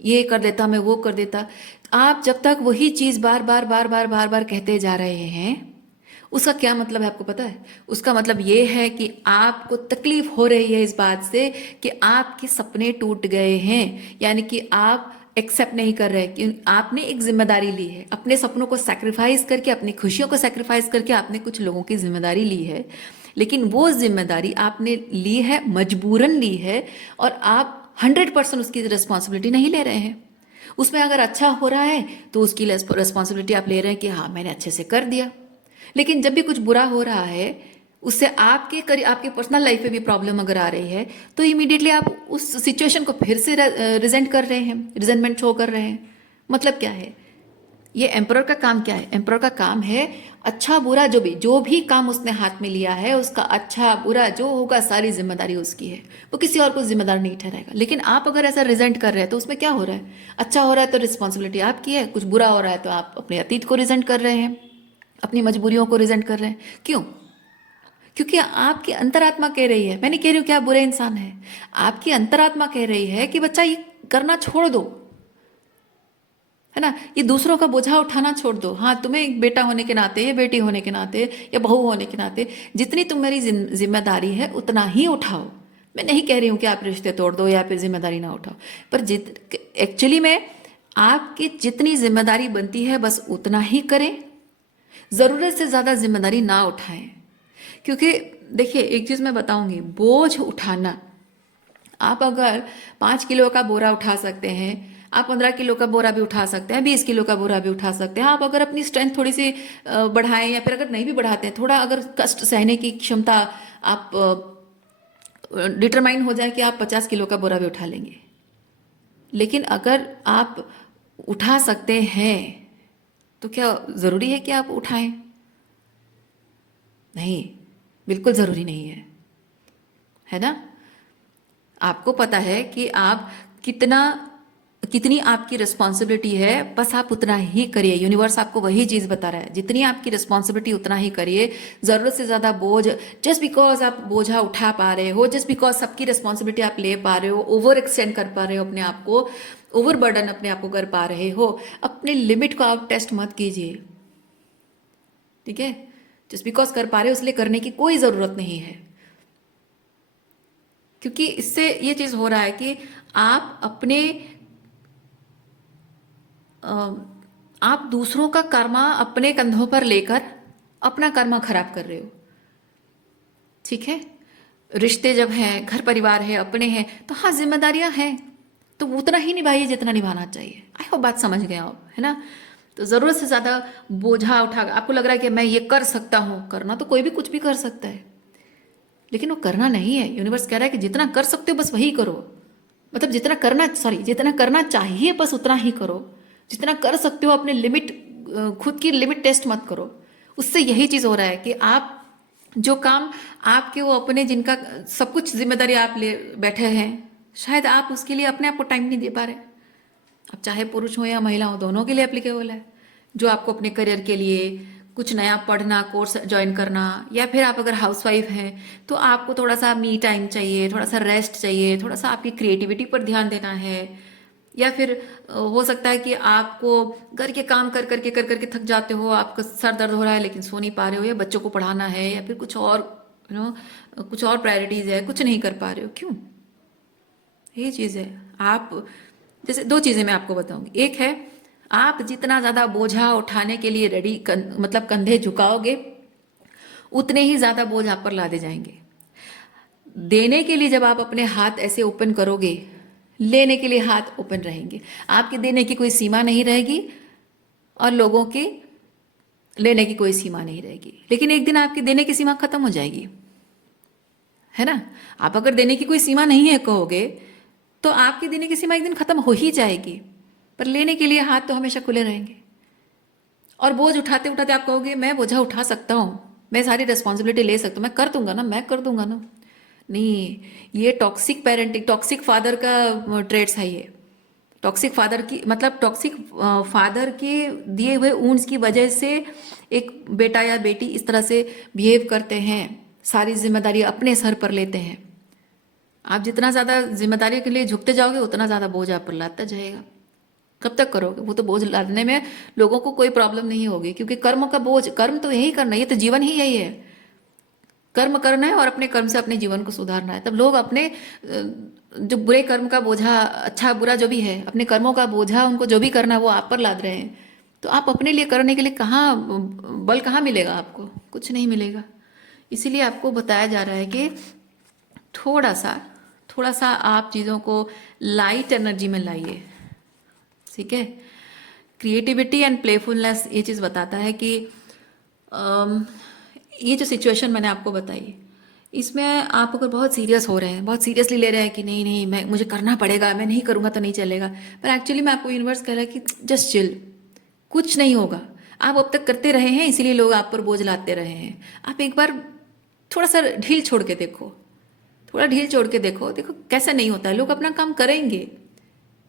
ये कर देता, मैं वो कर देता। आप जब तक वही चीज़ बार बार कहते जा रहे हैं, उसका क्या मतलब है आपको पता है? उसका मतलब ये है कि आपको तकलीफ हो रही है इस बात से कि आपके सपने टूट गए हैं, यानी कि आप एक्सेप्ट नहीं कर रहे कि आपने एक जिम्मेदारी ली है, अपने सपनों को सैक्रिफाइस करके, अपनी खुशियों को सैक्रिफाइस करके आपने कुछ लोगों की जिम्मेदारी ली है, लेकिन वो जिम्मेदारी आपने ली है, मजबूरन ली है, और आप 100% उसकी रिस्पॉन्सिबिलिटी नहीं ले रहे हैं। उसमें अगर अच्छा हो रहा है तो उसकी रिस्पॉन्सिबिलिटी आप ले रहे हैं कि हाँ मैंने अच्छे से कर दिया, लेकिन जब भी कुछ बुरा हो रहा है, उससे आपके पर्सनल लाइफ में भी प्रॉब्लम अगर आ रही है, तो इमीडिएटली आप उस सिचुएशन को फिर से रिजेंट कर रहे हैं, रिजेंटमेंट शो कर रहे हैं। मतलब क्या है? ये एम्परर का काम क्या है? एम्परर का काम है अच्छा बुरा जो भी काम उसने हाथ में लिया है, उसका अच्छा बुरा जो होगा सारी जिम्मेदारी उसकी है, वो किसी और को जिम्मेदार नहीं ठहराएगा। लेकिन आप अगर ऐसा रिजेंट कर रहे हैं तो उसमें क्या हो रहा है? अच्छा हो रहा है तो रिस्पॉन्सिबिलिटी आपकी है, कुछ बुरा हो रहा है तो आप अपने अतीत को रिजेंट कर रहे हैं, अपनी मजबूरियों को रिजेंट कर रहे हैं। क्यों? क्योंकि आपकी अंतरात्मा कह रही है, मैं नहीं कह रही हूँ कि आप बुरे इंसान हैं, आपकी अंतरात्मा कह रही है कि बच्चा ये करना छोड़ दो, है ना, ये दूसरों का बोझा उठाना छोड़ दो। हाँ, तुम्हें एक बेटा होने के नाते या बेटी होने के नाते या बहू होने के नाते जितनी तुम मेरी जिम्मेदारी है उतना ही उठाओ। मैं नहीं कह रही हूँ कि आप रिश्ते तोड़ दो या फिर जिम्मेदारी ना उठाओ, पर एक्चुअली में आपकी जितनी जिम्मेदारी बनती है बस उतना ही करें, ज़रूरत से ज़्यादा जिम्मेदारी ना उठाएं। क्योंकि देखिए एक चीज़ मैं बताऊंगी, बोझ उठाना, आप अगर 5 किलो का बोरा उठा सकते हैं, आप 15 किलो का बोरा भी उठा सकते हैं, 20 किलो का बोरा भी उठा सकते हैं। आप अगर अपनी स्ट्रेंथ थोड़ी सी बढ़ाएं, या फिर अगर नहीं भी बढ़ाते हैं, थोड़ा अगर कष्ट सहने की क्षमता आप डिटरमाइन हो जाए कि आप 50 किलो का बोरा भी उठा लेंगे। लेकिन अगर आप उठा सकते हैं तो क्या ज़रूरी है कि आप उठाएं? नहीं, बिल्कुल ज़रूरी नहीं है ना। आपको पता है कि आप कितनी आपकी रिस्पॉन्सिबिलिटी है, बस आप उतना ही करिए। यूनिवर्स आपको वही चीज़ बता रहा है, जितनी आपकी रिस्पॉन्सिबिलिटी उतना ही करिए। ज़रूरत से ज़्यादा बोझ, जस्ट बिकॉज आप बोझा उठा पा रहे हो, जस्ट बिकॉज सबकी रिस्पॉन्सिबिलिटी आप ले पा रहे हो, ओवर एक्सटेंड कर पा रहे हो अपने आप को, ओवर बर्डन अपने आप को कर पा रहे हो, अपने लिमिट को आप टेस्ट मत कीजिए। ठीक है? जस्ट बिकॉज कर पा रहे हो इसलिए करने की कोई ज़रूरत नहीं है, क्योंकि इससे ये चीज़ हो रहा है कि आप अपने आप दूसरों का कर्मा अपने कंधों पर लेकर अपना कर्मा खराब कर रहे हो। ठीक है? रिश्ते जब हैं, घर परिवार है, अपने हैं, तो हाँ जिम्मेदारियां हैं, तो उतना ही निभाइए जितना निभाना चाहिए। आई होप बात समझ गए आप, है ना। तो ज़रूरत से ज़्यादा बोझा उठा, आपको लग रहा है कि मैं ये कर सकता हूँ, करना तो कोई भी कुछ भी कर सकता है, लेकिन वो करना नहीं है। यूनिवर्स कह रहा है कि जितना कर सकते हो बस वही करो, मतलब जितना करना चाहिए बस उतना ही करो, जितना कर सकते हो अपने लिमिट, खुद की लिमिट टेस्ट मत करो। उससे यही चीज़ हो रहा है कि आप जो काम आपके वो अपने, जिनका सब कुछ जिम्मेदारी आप ले बैठे हैं, शायद आप उसके लिए अपने आप को टाइम नहीं दे पा रहे। अब चाहे पुरुष हो या महिला हो, दोनों के लिए एप्लीकेबल है। जो आपको अपने करियर के लिए कुछ नया पढ़ना, कोर्स ज्वाइन करना, या फिर आप अगर हाउसवाइफ हैं तो आपको थोड़ा सा मी टाइम चाहिए, थोड़ा सा रेस्ट चाहिए, थोड़ा सा आपकी क्रिएटिविटी पर ध्यान देना है, या फिर हो सकता है कि आपको घर के काम कर करके थक जाते हो, आपका सर दर्द हो रहा है लेकिन सो नहीं पा रहे हो, या बच्चों को पढ़ाना है, या फिर कुछ और कुछ और प्रायोरिटीज़ है, कुछ नहीं कर पा रहे हो। क्यों? ये चीज़ है। आप जैसे दो चीज़ें मैं आपको बताऊंगी। एक है, आप जितना ज़्यादा बोझा उठाने के लिए मतलब कंधे झुकाओगे, उतने ही ज़्यादा बोझ आप पर लादे जाएंगे। देने के लिए जब आप अपने हाथ ऐसे ओपन करोगे, लेने के लिए हाथ ओपन रहेंगे। आपके देने की कोई सीमा नहीं रहेगी और लोगों के लेने की कोई सीमा नहीं रहेगी। लेकिन एक दिन आपकी देने की सीमा खत्म हो जाएगी, है ना। आप अगर देने की कोई सीमा नहीं है कहोगे, तो आपकी देने की सीमा एक दिन खत्म हो ही जाएगी, पर लेने के लिए हाथ तो हमेशा खुले रहेंगे। और बोझ उठाते उठाते आप कहोगे मैं बोझा उठा सकता हूँ, मैं सारी रिस्पॉन्सिबिलिटी ले सकता हूँ, मैं कर दूंगा ना, मैं कर दूंगा ना। नहीं, ये टॉक्सिक पेरेंटिंग, टॉक्सिक फादर का ट्रेड्स है ये। टॉक्सिक फादर की मतलब टॉक्सिक फादर के दिए हुए ऊंड्स की वजह से एक बेटा या बेटी इस तरह से बिहेव करते हैं, सारी जिम्मेदारी अपने सर पर लेते हैं। आप जितना ज़्यादा जिम्मेदारी के लिए झुकते जाओगे उतना ज़्यादा बोझ आप पर लाता जाएगा। कब तक करोगे? वो तो बोझ लादने में लोगों को कोई प्रॉब्लम नहीं होगी, क्योंकि कर्मों का बोझ, कर्म तो यही करना है, ये तो जीवन ही यही है। कर्म करना है और अपने कर्म से अपने जीवन को सुधारना है। तब लोग अपने जो बुरे कर्म का बोझा, अच्छा बुरा जो भी है, अपने कर्मों का बोझा उनको जो भी करना है वो आप पर लाद रहे हैं। तो आप अपने लिए करने के लिए कहाँ बल कहाँ मिलेगा आपको? कुछ नहीं मिलेगा। इसीलिए आपको बताया जा रहा है कि थोड़ा सा थोड़ा सा आप चीज़ों को लाइट एनर्जी में लाइए, ठीक है। क्रिएटिविटी एंड प्लेफुलनेस ये चीज़ बताता है कि अम, ये जो सिचुएशन मैंने आपको बताई, इसमें आप अगर बहुत सीरियस हो रहे हैं, बहुत सीरियसली ले रहे हैं कि नहीं नहीं मैं मुझे करना पड़ेगा, मैं नहीं करूँगा तो नहीं चलेगा, पर एक्चुअली मैं आपको यूनिवर्स कह रहा है कि जस्ट चिल, कुछ नहीं होगा। आप अब तक करते रहे हैं, इसीलिए लोग आप पर बोझ लाते रहे हैं। आप एक बार थोड़ा सा ढील छोड़ के देखो, थोड़ा ढील छोड़ के देखो, देखो कैसा नहीं होता है। लोग अपना काम करेंगे,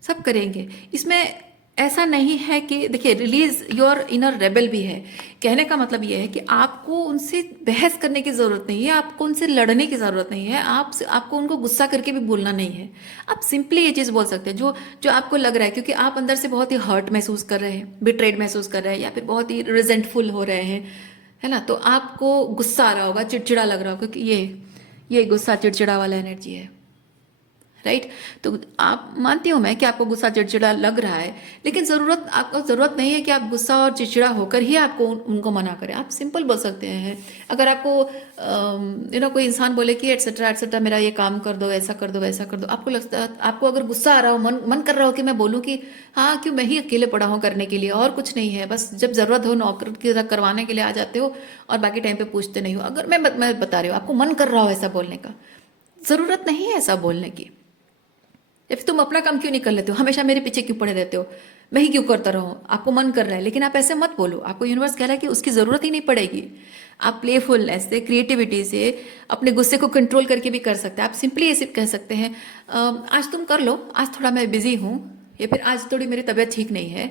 सब करेंगे। इसमें ऐसा नहीं है कि देखिए, रिलीज योर इनर रेबल भी है। कहने का मतलब ये है कि आपको उनसे बहस करने की ज़रूरत नहीं है, आपको उनसे लड़ने की ज़रूरत नहीं है, आपको उनको गुस्सा करके भी बोलना नहीं है। आप सिंपली ये चीज़ बोल सकते हैं जो जो आपको लग रहा है, क्योंकि आप अंदर से बहुत ही हर्ट महसूस कर रहे हैं, बिट्रेड महसूस कर रहे हैं, या फिर बहुत ही रिजेंटफुल हो रहे हैं, है ना। तो आपको गुस्सा आ रहा होगा, चिड़चिड़ा लग रहा होगा, कि ये गुस्सा चिड़चिड़ा वाला एनर्जी है, राइट। तो आप, मानती हूँ मैं कि आपको गुस्सा चिड़चिड़ा लग रहा है, लेकिन आपको ज़रूरत नहीं है कि आप गुस्सा और चिड़चिड़ा होकर ही आपको उनको मना करें। आप सिंपल बोल सकते हैं। अगर आपको कोई इंसान बोले कि एटसेट्रा एटसेट्रा मेरा ये काम कर दो, ऐसा कर दो, वैसा कर दो, आपको लगता है, आपको अगर गुस्सा आ रहा हो, मन कर रहा हो कि मैं बोलूँ कि हाँ क्यों, मैं ही अकेले पड़ा हूँ करने के लिए, और कुछ नहीं है, बस जब ज़रूरत हो नौकर की तरह करवाने के लिए आ जाते हो, और बाकी टाइम पे पूछते नहीं हो। अगर मैं बता रही हूँ, आपको मन कर रहा हो ऐसा बोलने का, ज़रूरत नहीं है ऐसा बोलने की। या फिर तुम अपना काम क्यों नहीं कर लेते हो, हमेशा मेरे पीछे क्यों पड़े रहते हो, मैं ही क्यों करता रहूं, आपको मन कर रहा है, लेकिन आप ऐसे मत बोलो। आपको यूनिवर्स कह रहा है कि उसकी ज़रूरत ही नहीं पड़ेगी। आप प्लेफुलनेस से, क्रिएटिविटी से अपने गुस्से को कंट्रोल करके भी कर सकते हैं। आप सिंपली ऐसे कह सकते हैं, आज तुम कर लो, आज थोड़ा मैं बिजी हूँ, या फिर आज थोड़ी मेरी तबीयत ठीक नहीं है,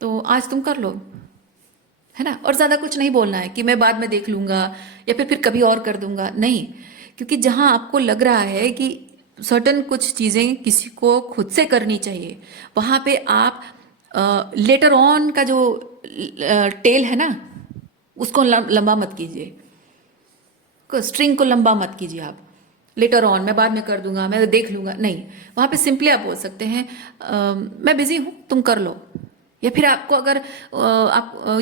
तो आज तुम कर लो, है ना। और ज़्यादा कुछ नहीं बोलना है कि मैं बाद में देख लूँगा, या फिर कभी और कर दूंगा, नहीं। क्योंकि जहाँ आपको लग रहा है कि सर्टन कुछ चीज़ें किसी को खुद से करनी चाहिए, वहाँ पे आप लेटर ऑन का जो टेल है ना, उसको लंबा मत कीजिए, स्ट्रिंग को लंबा मत कीजिए आप। लेटर ऑन, मैं बाद में कर दूंगा, मैं देख लूंगा, नहीं। वहाँ पे सिंपली आप बोल सकते हैं, मैं बिजी हूँ, तुम कर लो। या फिर आपको अगर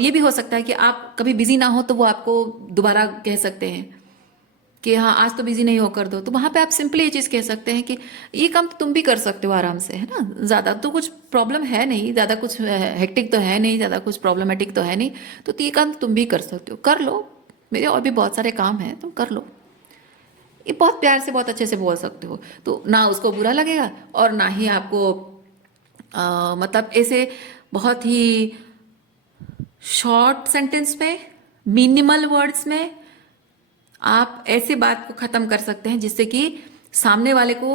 ये भी हो सकता है कि आप कभी बिजी ना हो तो वो आपको दोबारा कह सकते हैं कि हाँ आज तो बिजी नहीं हो, कर दो। तो वहाँ पे आप सिंपली ये चीज़ कह सकते हैं कि ये काम तो तुम भी कर सकते हो आराम से, है ना। ज़्यादा तो कुछ प्रॉब्लम है नहीं, ज़्यादा कुछ हेक्टिक तो है नहीं, ज़्यादा कुछ प्रॉब्लमेटिक तो है नहीं, तो ये काम तुम भी कर सकते हो, कर लो, मेरे और भी बहुत सारे काम हैं, तुम कर लो। ये बहुत प्यार से, बहुत अच्छे से बोल सकते हो, तो ना उसको बुरा लगेगा, और ना ही आपको मतलब ऐसे बहुत ही शॉर्ट सेंटेंस में, मिनिमल वर्ड्स में आप ऐसे बात को ख़त्म कर सकते हैं जिससे कि सामने वाले को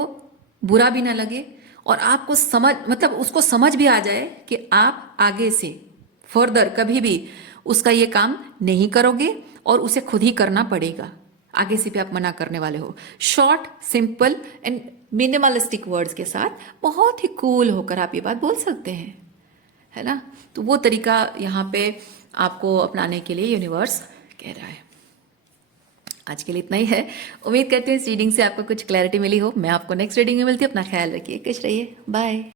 बुरा भी ना लगे, और आपको समझ, मतलब उसको समझ भी आ जाए कि आप आगे से फर्दर कभी भी उसका ये काम नहीं करोगे, और उसे खुद ही करना पड़ेगा। आगे से भी आप मना करने वाले हो। Short, simple and minimalistic words के साथ बहुत ही कूल होकर आप ये बात बोल सकते हैं, है ना। तो वो तरीका यहाँ पे आपको अपनाने के लिए यूनिवर्स कह रहा है। आज के लिए इतना ही है। उम्मीद करते हैं इस रीडिंग से आपको कुछ क्लैरिटी मिली हो। मैं आपको नेक्स्ट रीडिंग में मिलती हूँ। अपना ख्याल रखिए, खुश रहिए, बाय।